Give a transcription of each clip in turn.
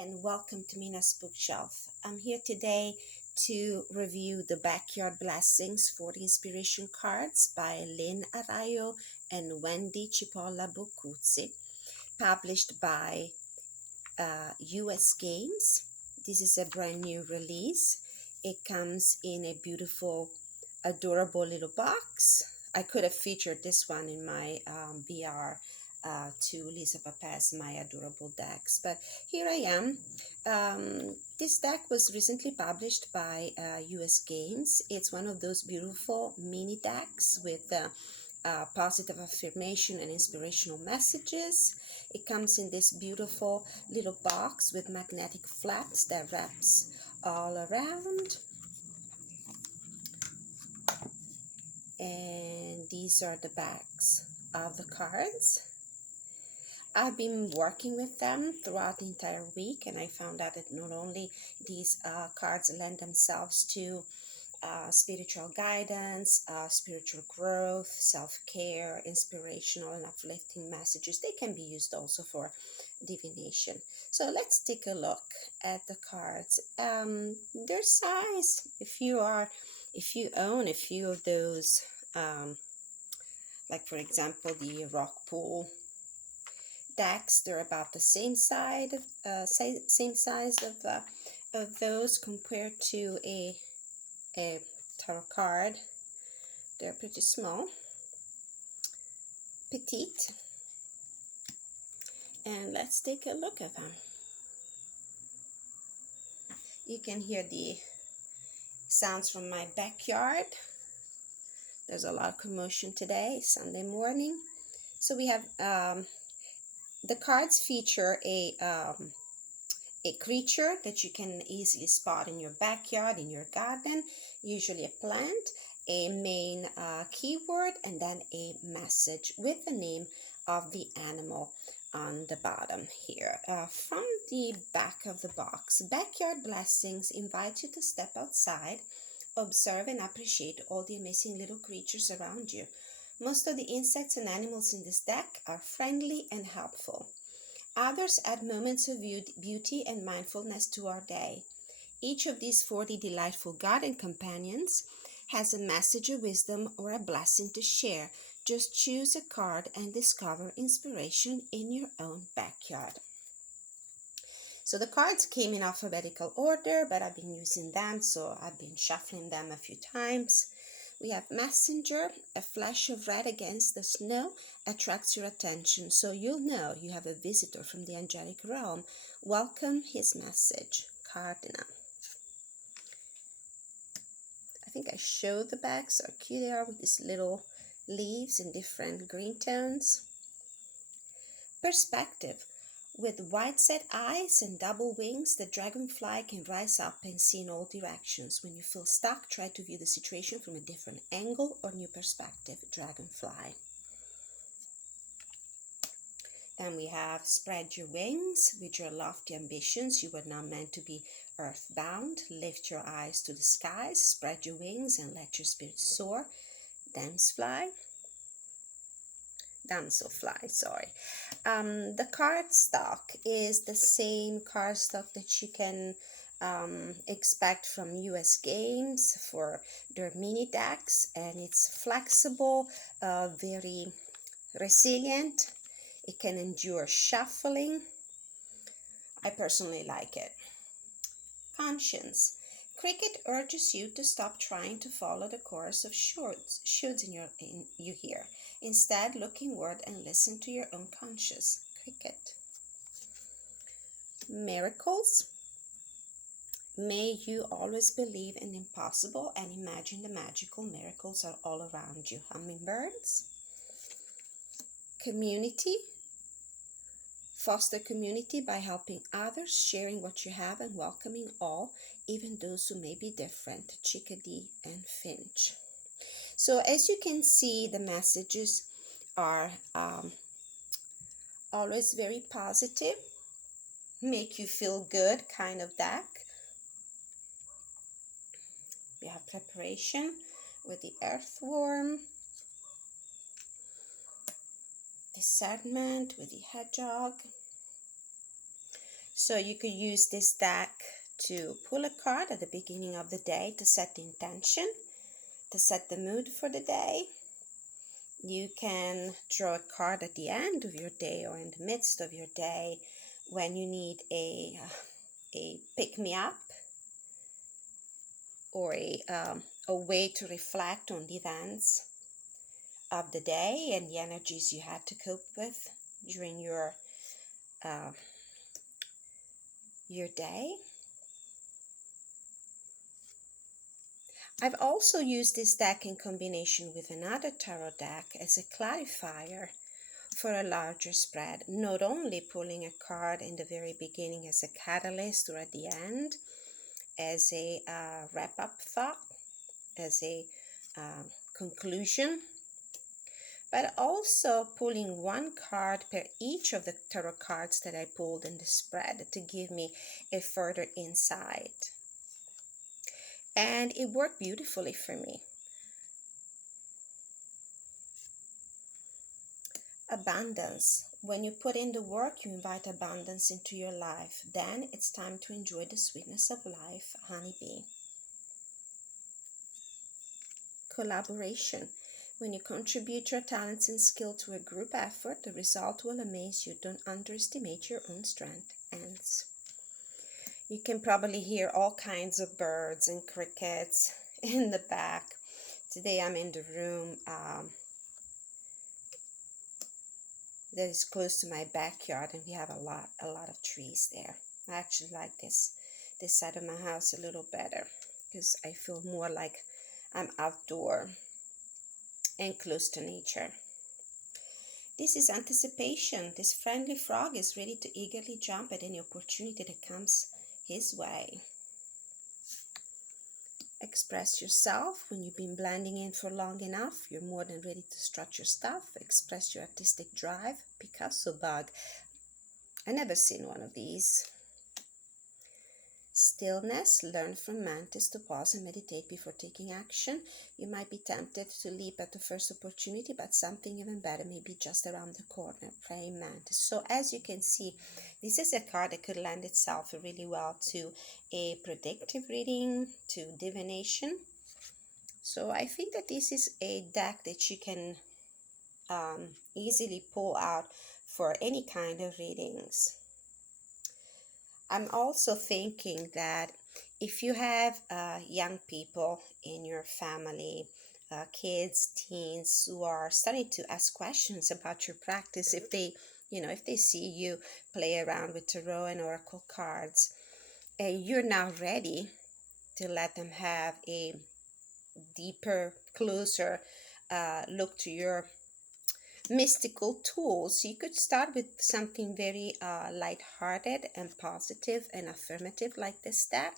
and welcome to Mina's Bookshelf. I'm here today to review the Backyard Blessings 40 Inspiration Cards by Lynn Araujo and Wendy Cipolla Boccuzzi, published by US Games. This is a brand new release. It comes in a beautiful, adorable little box. I could have featured this one in my BR to Lisa Papa's My Adorable Decks, but here I am. This deck was recently published by US Games. It's one of those beautiful mini decks with positive affirmation and inspirational messages. It comes in this beautiful little box with magnetic flaps that wraps all around. And these are the backs of the cards. I've been working with them throughout the entire week, and I found out that not only these cards lend themselves to spiritual guidance, spiritual growth, self-care, inspirational and uplifting messages, they can be used also for divination. So let's take a look at the cards. Their size, if you own a few of those, like for example the rock pool decks, they're about the same size of those compared to a tarot card. They're pretty small, petite, and let's take a look at them. You can hear the sounds from my backyard. There's a lot of commotion today, Sunday morning. So we have the cards feature a creature that you can easily spot in your backyard, in your garden, usually a plant, a main keyword, and then a message with the name of the animal on the bottom here. From the back of the box, Backyard Blessings invite you to step outside, observe and appreciate all the amazing little creatures around you. Most of the insects and animals in this deck are friendly and helpful. Others add moments of beauty and mindfulness to our day. Each of these 40 delightful garden companions has a message of wisdom or a blessing to share. Just choose a card and discover inspiration in your own backyard. So the cards came in alphabetical order, but I've been using them, so I've been shuffling them a few times. We have Messenger, a flash of red against the snow attracts your attention, so you'll know you have a visitor from the angelic realm. Welcome his message, Cardinal. I think I showed the backs, how cute they are with these little leaves in different green tones. Perspective. With wide-set eyes and double wings, the dragonfly can rise up and see in all directions. When you feel stuck, try to view the situation from a different angle or new perspective, dragonfly. Then we have spread your wings with your lofty ambitions. You were not meant to be earthbound. Lift your eyes to the skies, spread your wings and let your spirit soar. Damselfly. The cardstock is the same cardstock that you can expect from US Games for their mini decks, and it's flexible, very resilient. It can endure shuffling. I personally like it. Conscience. Cricket urges you to stop trying to follow the chorus of shoulds you hear. Instead, look inward and listen to your own conscious. Cricket. Miracles. May you always believe in the impossible and imagine the magical. Miracles are all around you. Hummingbirds. Community. Foster community by helping others, sharing what you have, and welcoming all, even those who may be different. Chickadee and finch. So as you can see, the messages are always very positive, make you feel good kind of deck. We have preparation with the earthworm, discernment with the hedgehog, So you could use this deck to pull a card at the beginning of the day to set the intention, to set the mood for the day. You can draw a card at the end of your day or in the midst of your day when you need a pick-me-up or a way to reflect on the events of the day and the energies you had to cope with during your day. I've also used this deck in combination with another tarot deck as a clarifier for a larger spread, not only pulling a card in the very beginning as a catalyst or at the end as a wrap-up thought, as a conclusion, but also pulling one card per each of the tarot cards that I pulled in the spread to give me a further insight. And it worked beautifully for me. Abundance. When you put in the work, you invite abundance into your life. Then it's time to enjoy the sweetness of life, honeybee. Collaboration. When you contribute your talents and skill to a group effort, the result will amaze you. Don't underestimate your own strength. Ants. You can probably hear all kinds of birds and crickets in the back. Today I'm in the room that is close to my backyard, and we have a lot of trees there. I actually like this side of my house a little better because I feel more like I'm outdoor and close to nature. This is anticipation. This friendly frog is ready to eagerly jump at any opportunity that comes his way. Express yourself. When you've been blending in for long enough, you're more than ready to strut your stuff. Express your artistic drive. Picasso bug. I never seen one of these. Stillness. Learn from mantis to pause and meditate before taking action. You might be tempted to leap at the first opportunity, but something even better may be just around the corner. Praying mantis. So as you can see, this is a card that could lend itself really well to a predictive reading, to divination. So I think that this is a deck that you can easily pull out for any kind of readings. I'm also thinking that if you have young people in your family, kids, teens who are starting to ask questions about your practice, if they see you play around with tarot and oracle cards, you're now ready to let them have a deeper, closer look to your mystical tools. You could start with something very light-hearted and positive and affirmative like this deck.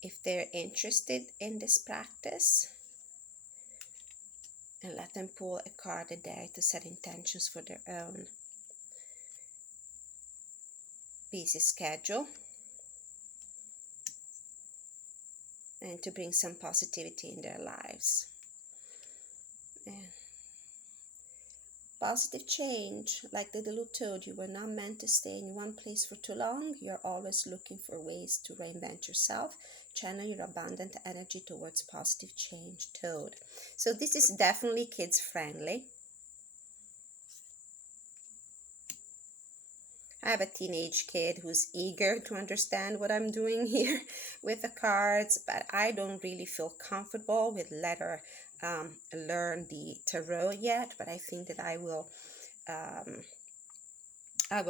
If they're interested in this practice, and let them pull a card a day to set intentions for their own busy schedule and to bring some positivity in their lives. And positive change, like the little toad, you were not meant to stay in one place for too long. You're always looking for ways to reinvent yourself. Channel your abundant energy towards positive change, toad. So this is definitely kids friendly. I have a teenage kid who's eager to understand what I'm doing here with the cards, but I don't really feel comfortable with let her learn the tarot yet. But I think that I will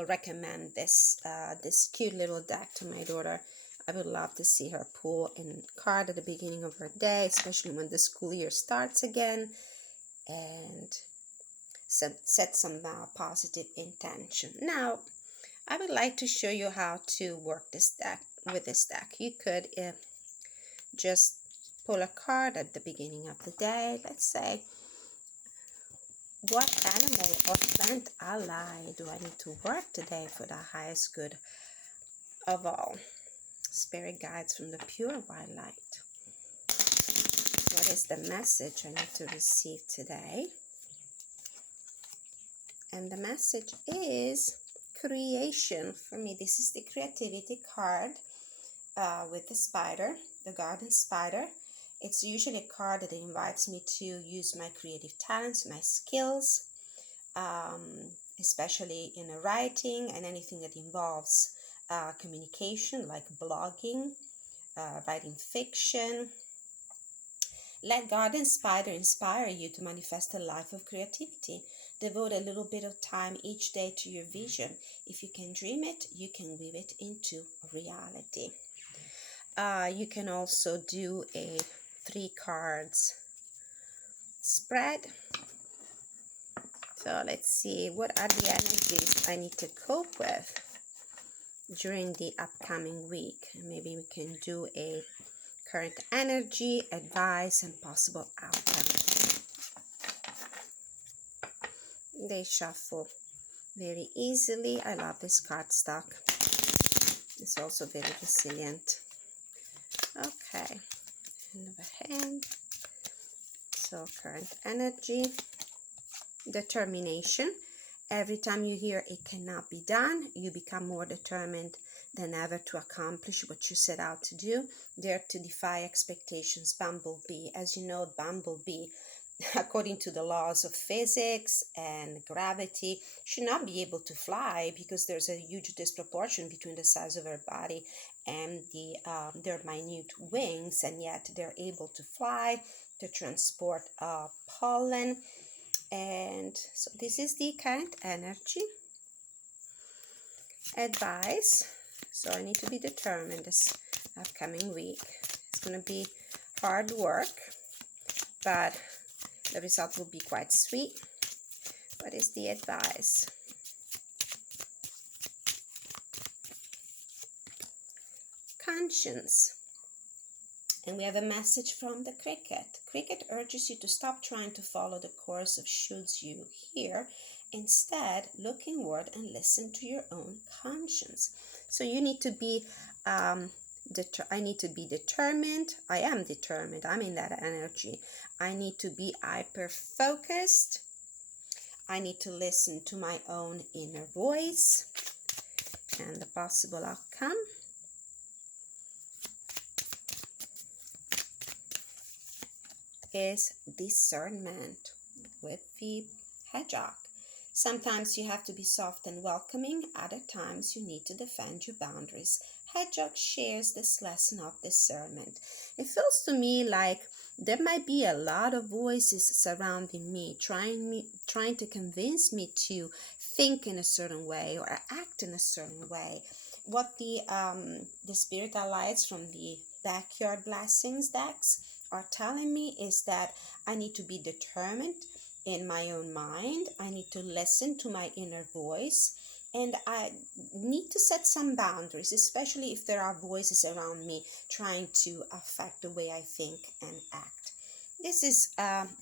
recommend this cute little deck to my daughter. I would love to see her pull a card at the beginning of her day, especially when the school year starts again, and set some positive intention. Now, I would like to show you how to work this deck with this deck. You could just pull a card at the beginning of the day. Let's say, what animal or plant ally do I need to work today for the highest good of all? Spirit guides from the pure white light. What is the message I need to receive today? And the message is creation. For me, this is the creativity card with the spider, the garden spider. It's usually a card that invites me to use my creative talents, my skills, especially in writing and anything that involves communication, like blogging, writing fiction. Let Garden Spider inspire you to manifest a life of creativity. Devote a little bit of time each day to your vision. If you can dream it, you can weave it into reality. You can also do a 3 cards spread. So let's see, what are the energies I need to cope with during the upcoming week? Maybe we can do a current energy, advice, and possible outcome. They shuffle very easily. I love this cardstock. It's also very resilient. Okay, end of a hand. So current energy, determination. Every time you hear it cannot be done, you become more determined than ever to accomplish what you set out to do. Dare to defy expectations, bumblebee. As you know, bumblebee, according to the laws of physics and gravity, should not be able to fly because there's a huge disproportion between the size of her body and their minute wings, and yet they're able to fly, to transport pollen. And so this is the current energy. Advice. So I need to be determined this upcoming week. It's going to be hard work, but the result will be quite sweet. What is the advice? Conscience. And we have a message from the cricket. Cricket urges you to stop trying to follow the course of shoulds you hear. Instead, look inward and listen to your own conscience. So you need to be, I need to be determined. I am determined. I'm in that energy. I need to be hyper-focused. I need to listen to my own inner voice and the possible outcome. Is discernment with the hedgehog. Sometimes you have to be soft and welcoming, other times you need to defend your boundaries. Hedgehog shares this lesson of discernment. It feels to me like there might be a lot of voices surrounding me, trying to convince me to think in a certain way or act in a certain way. What the spirit allies from the Backyard Blessings decks are telling me is that I need to be determined in my own mind. I need to listen to my inner voice, and I need to set some boundaries, especially if there are voices around me trying to affect the way I think and act. This is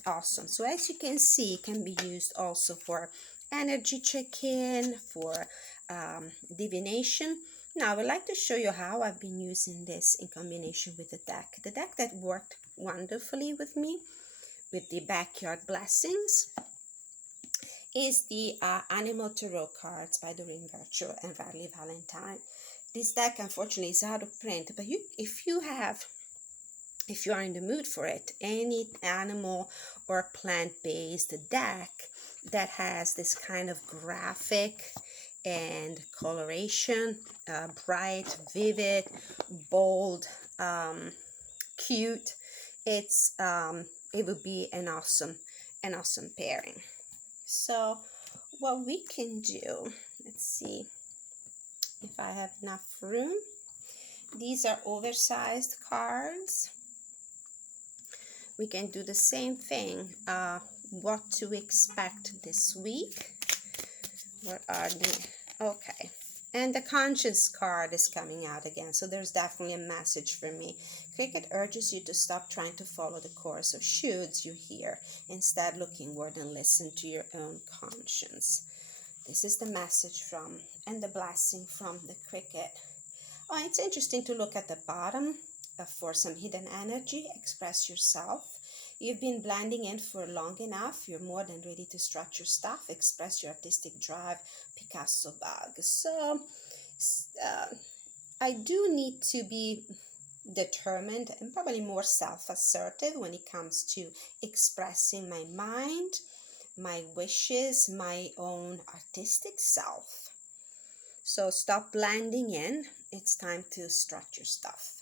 awesome. So as you can see, it can be used also for energy check-in, for divination. Now I would like to show you how I've been using this in combination with the deck. The deck that worked wonderfully with me, with the Backyard Blessings, is the Animal Tarot cards by Doreen Virtue and Riley Valentine. This deck unfortunately is out of print, but if you are in the mood for it, any animal or plant-based deck that has this kind of graphic and coloration, bright, vivid, bold, cute, it would be an awesome pairing. So what we can do, let's see if I have enough room. These are oversized cards. We can do the same thing. What to expect this week? What are the... Okay. And the conscience card is coming out again. So there's definitely a message for me. Cricket urges you to stop trying to follow the course of shoulds you hear. Instead, look inward and listen to your own conscience. This is the message from, and the blessing from the cricket. Oh, it's interesting to look at the bottom for some hidden energy. Express yourself. You've been blending in for long enough. You're more than ready to stretch your stuff, express your artistic drive, Picasso bug. So I do need to be determined and probably more self-assertive when it comes to expressing my mind, my wishes, my own artistic self. So stop blending in. It's time to stretch your stuff.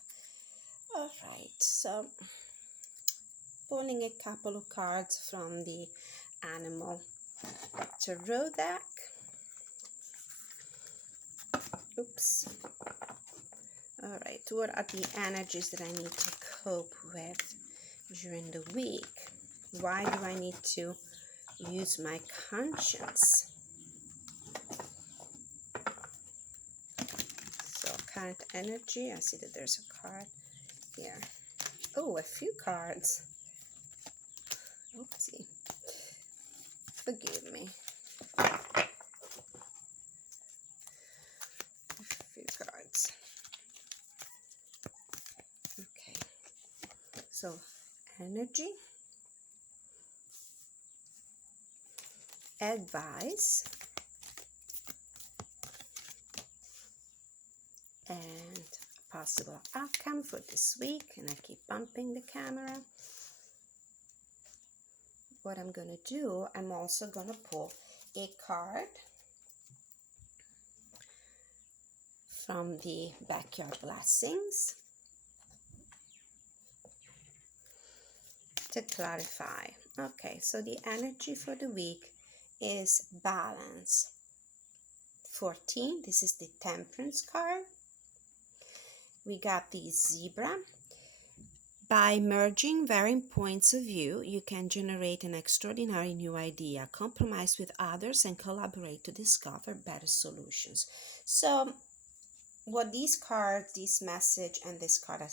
All right, so pulling a couple of cards from the animal tarot deck. Oops. All right, what are the energies that I need to cope with during the week? Why do I need to use my conscience? So current energy, I see that there's a card here. Oh, a few cards. Oopsie. Forgive me. A few cards. Okay. So, energy, advice, and possible outcome for this week. And I keep bumping the camera. What I'm going to do, I'm also going to pull a card from the Backyard Blessings to clarify. Okay, so the energy for the week is balance. 14, this is the Temperance card. We got the Zebra. By merging varying points of view, you can generate an extraordinary new idea, compromise with others, and collaborate to discover better solutions. So what these cards, this message, and this card are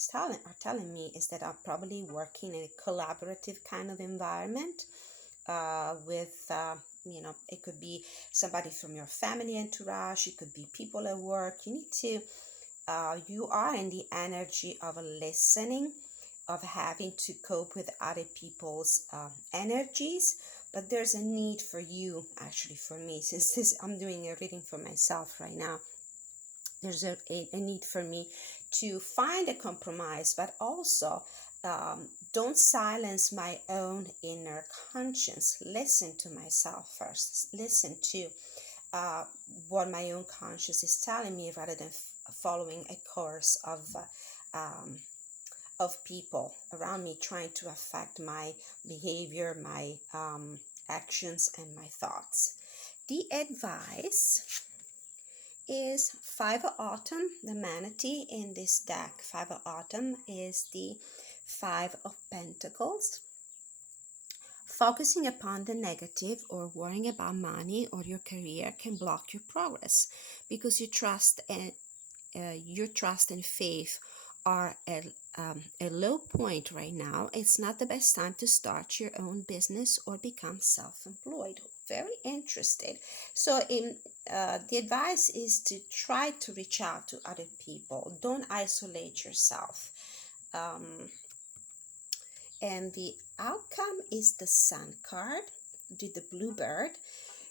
telling me is that I'm probably working in a collaborative kind of environment with, it could be somebody from your family entourage, it could be people at work. You need to, you are in the energy of listening, of having to cope with other people's energies, but there's a need for you, actually for me, since I'm doing a reading for myself right now. There's a need for me to find a compromise, but also don't silence my own inner conscience. Listen to myself first. Listen to what my own conscience is telling me rather than following a course of people around me trying to affect my behavior, my actions, and my thoughts. The advice is 5 of Autumn, the manatee in this deck. 5 of Autumn is the 5 of Pentacles. Focusing upon the negative or worrying about money or your career can block your progress because your trust and faith are at a low point right now. It's not the best time to start your own business or become self-employed. Very interesting. So the advice is to try to reach out to other people. Don't isolate yourself. And the outcome is the Sun card, the Bluebird.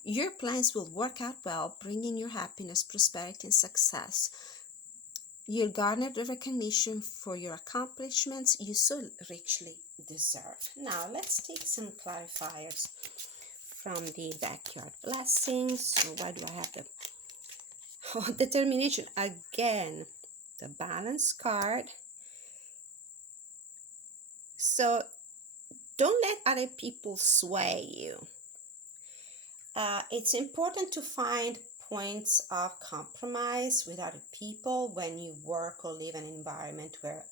Your plans will work out well, bringing you happiness, prosperity, and success. You'll garner the recognition for your accomplishments you so richly deserve. Now, let's take some clarifiers from the Backyard Blessings. So why do I have the determination? Again, the Balance card. So don't let other people sway you. It's important to find points of compromise with other people when you work or live in an environment where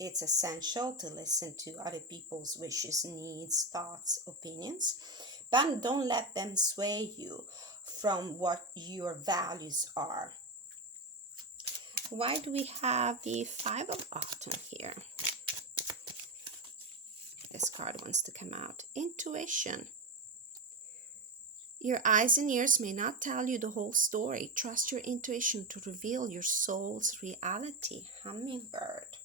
it's essential to listen to other people's wishes, needs, thoughts, opinions. But don't let them sway you from what your values are. Why do we have the 5 of Autumn here? This card wants to come out. Intuition. Your eyes and ears may not tell you the whole story. Trust your intuition to reveal your soul's reality. Hummingbird.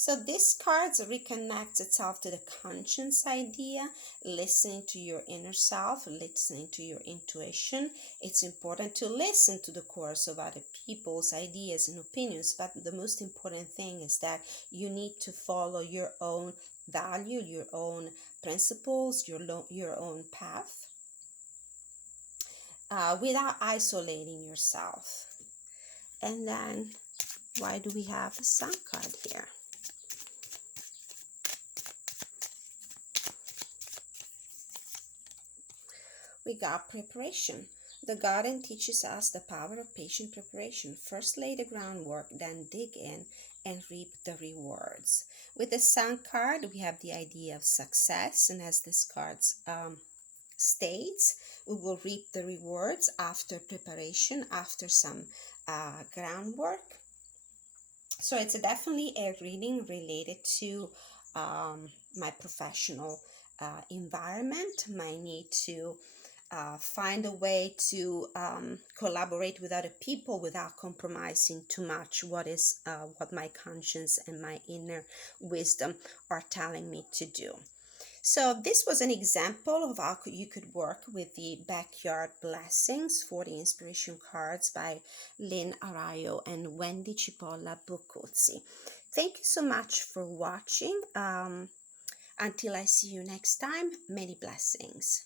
So this cards reconnects itself to the conscience idea, listening to your inner self, listening to your intuition. It's important to listen to the chorus of other people's ideas and opinions, but the most important thing is that you need to follow your own value, your own principles, your own path, without isolating yourself. And then, why do we have the Sun card here? We got preparation. The garden teaches us the power of patient preparation. First lay the groundwork, then dig in and reap the rewards. With the Sun card, we have the idea of success, and as this card states, we will reap the rewards after preparation, after some groundwork. So it's definitely a reading related to my professional environment, my need to find a way to collaborate with other people without compromising too much what my conscience and my inner wisdom are telling me to do. So this was an example of how you could work with the backyard blessings for the inspiration cards by Lynn, Araujo and Wendy Cipolla Boccuzzi. Thank you so much for watching. Until I see you next time, many blessings.